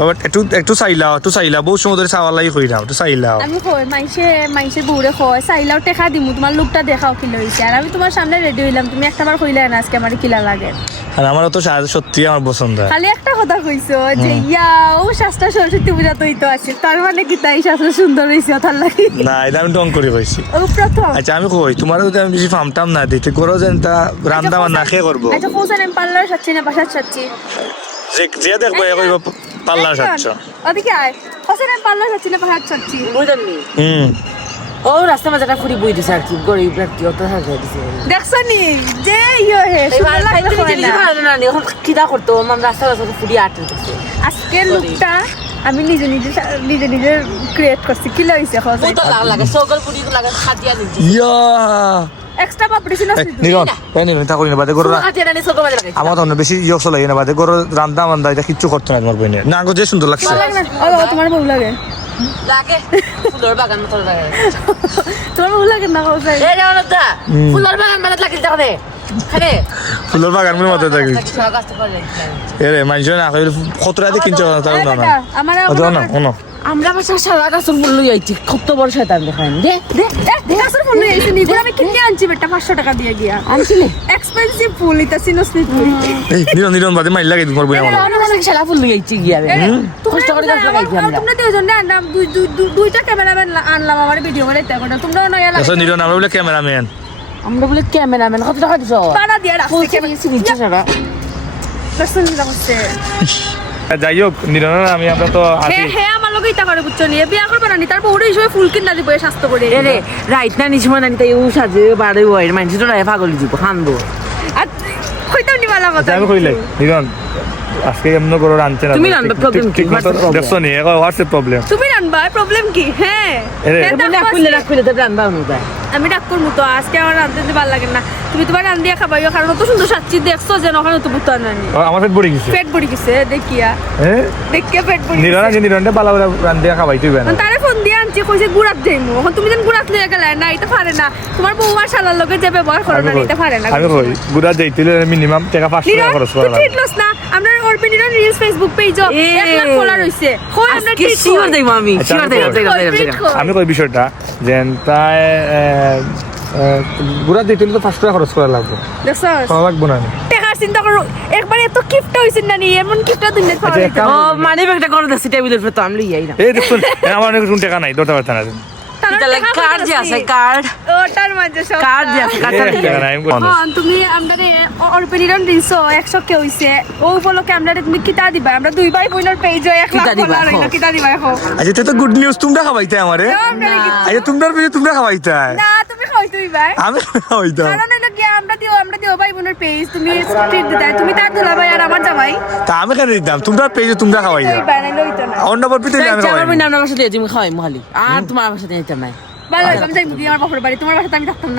আবার একটু একটু চাইলাও একটু চাইলাও বহু সময় ধরে চাওয়ার লাগি কইরাও একটু চাইলাও আমি কই মাইসে মাইসে বউরে কয় চাইলাও টেকা দিমু তোমার লুকটা দেখাও কি লইছে আর আমি তোমার সামনে রেডি হইলাম তুমি একটা বার কইলে না আজকে আমার কিলা লাগে। আর আমারও তো সত্যি আমার পছন্দ খালি একটা কথা কইছো যে ইয়া ও শাস্ত্র সরস্বতী পূজা তো হইতো আছে তার মানে কি তাই শাস্ত্র সুন্দর হইছে তার লাগি। না এটা আমি ডং করে পাইছি। ও প্রথম আচ্ছা আমি কই তোমার যদি আমি বেশি ফামটাম না দিতে করো যেন তা রান্না বান্না খেয়ে করব আচ্ছা কোসান আমি পার্লার সাচ্ছি না বাসা সাচ্ছি যে যে দেখব পাল্লা সাচ্ছ। ওদিকে আয়। কোসান আমি পার্লার সাচ্ছি না বাসা সাচ্ছি। বুঝলি হুম। ও রাস্তা মাঝে একটা ফুরি বই দিছে আর কি গরিব আর কি অত সাজা দিছে। দেখছ নি? যে ইয়ে হে সুন্দর লাগলে হয় না। এখন কিদা করতো আমার রাস্তা রাস্তা ফুরি আটে দিছে। আজকের লুকটা আমি নিজে নিজে নিজে নিজে ক্রিয়েট করছি। কি লইছে ও তো লাগা সকল ফুরি লাগে খাটিয়া নিচ্ছে ইয়া! এক্সট্রা পাপড়ি ছিল নিরন এই নিরন তা করি না বাদে করো না খাটিয়া নিয়ে সকল মাঝে লাগে আমার তো বেশি ইয়ক লাগে না বাদে করো রান্না বান্না এটা কিচ্ছু করতে না তোমার বইনে। না গো যে সুন্দর লাগছে। ও তোমার বউ লাগে। লাগে। ফুলের বাগান মতো লাগে। তোমার বউ লাগে না কোসাই এই যেমন দা ফুলের বাগান মানে লাগে দেখে ফুলের বাগান মতো থাকি সব গাছ তো করে এরে মানুষ না কইলে কতটা দিয়ে কিনছো না তাও না না। আমার না বাসা সারা গাছের ফুল লই আইছি। কত বড় শয়তান দেখাই দে দে গাছের ফুল নিয়ে আইছি নিগুলো আমি কিনে আনছি বেটা পাঁচশো টাকা দিয়ে গিয়া। আনছিলি? এক্সপেন্সিভ ফুল এটা সিনোস নি তুই এই নিরন নিরন বাদে মাইল লাগে বই আমার। আমরা অনেক সারা ফুল লই আইছি গিয়া রে। কষ্ট করে গাছ লাগাইছি আমরা তোমরা দুইজন আনলাম দুই দুই- দুই- দুইটা ক্যামেরাম্যান আনলাম আমার ভিডিও করে এটা করে। তোমরা নয়া লাগে। আচ্ছা নিরন আমরা বলে ক্যামেরাম্যান। আমরা বলে ক্যামেরাম্যান কত টাকা দিছো? পাড়া দিয়ে ফুল রাখছি কিনেছি নিচে সারা দর্শন দিলাম হচ্ছে। যাই হোক নিরন আমি আমরা তো আছি। হ্যাঁ আমার লোক ইতা করে বুঝছ নিয়ে। বিয়া করবে না নি? তারপর ওরে হিসেবে ফুল কিনা দিব এ স্বাস্থ্য করে। রে রাইট না নিছি মানে তাই ও সাজে বাড়ে ওয়াইর মানছি তো রাই পাগল দিব খানবো। আর কইতাম নি বালা কথা আমি কইলে নিরন আজকে এমন করে রানছে না তুমি রানবে, problem কি? What's the problem? দেখছ নি? হোয়াটসঅ্যাপ প্রবলেম তুমি রানবা প্রবলেম কি? হ্যাঁ। তুমি তো আমি ডাক করব তো আজকে আমার রাঁধতে দিতে ভালো লাগে না। তুমি তোমার রান দিয়া খাবাইও কারণ অত সুন্দর সাচ্ছি দেখছ যে ওখানে তো বুতো নানি আমার পেট পড়ে গেছে। পেট পড়ে গেছে দেখিয়া। হ্যাঁ দেখিয়া পেট পড়ে নিরন গেছে। আজ নিরনটা বালা বালা রান দিয়া খাবাই তুই না। তারে ফোন আনছি কইছে গুড়াত যাইমু এখন তুমি যেন গুড়াত লইয়া গেলে না এটা পারে না। তোমার বউ আর শালার লোকে যে ব্যবহার করো না কই এটা পারে না। আমি কই গুড়া যাইতিলে মিনিমাম টাকা 500 টাকা খরচ করা ট্রিট লস না আমরা অর্পিনিরন reels Facebook page lakh follower হইছে। কই আমরা ট্রিট শিওর দেই মামি আচ্ছা, শিওর আমি দেই কই। দেই দেই দেই আমি কই বিষয়টা যে প্রায় গুড়া দিতে তো পাঁচশো টাকা খরচ করা লাগবে। দেখছ করা লাগবো না চিন্তা করো একবার এত গিফট হইছে না নি এমন গিফট একটা- না। ও মানে একটা করে দিছি টেবিলের উপরে তো আমি লই আইরা এই দেখুন আমার অনেক টাকা নাই পারতে না কার্ড যে আছে? কার্ড ওটার সব কার্ড যে তুমি আমরা অর্পিনিরন দিছো একশো কে হইছে ও উপলক্ষে আমরা তুমি কিতা দিবা? আমরা দুই ভাই বোনের পেজ এক লাখ দিবা, ফলোয়ার হইল। কিতা দিবা? এখন আচ্ছা তো গুড নিউজ তোমরা খাওয়াইতে আমারে? আমরা কি- আচ্ছা তোমরা পেয়ে তোমরা খাওয়াইতে না তুমি কই ভাই আমি খাওয়াইতাম আমরা দিও আমরা দিও ভাই বোনের পেজ তুমি স্ট্রিট দিতে তুমি তার দুলা ভাই আর আমার জামাই। তা আমি কেন দিতাম? তোমরা পেয়ে তোমরা খাওয়াইতা তুই বানাই লইতো না। অন্য বল পিতে আমি আমার নাম আমার সাথে তুমি খাওয়াই মহালি। আর তোমার আমার সাথে নিতে নাই। ভালো আমি যাই মুদি আমার বাপের বাড়ি তোমার বাসাতে আমি থাকতাম না।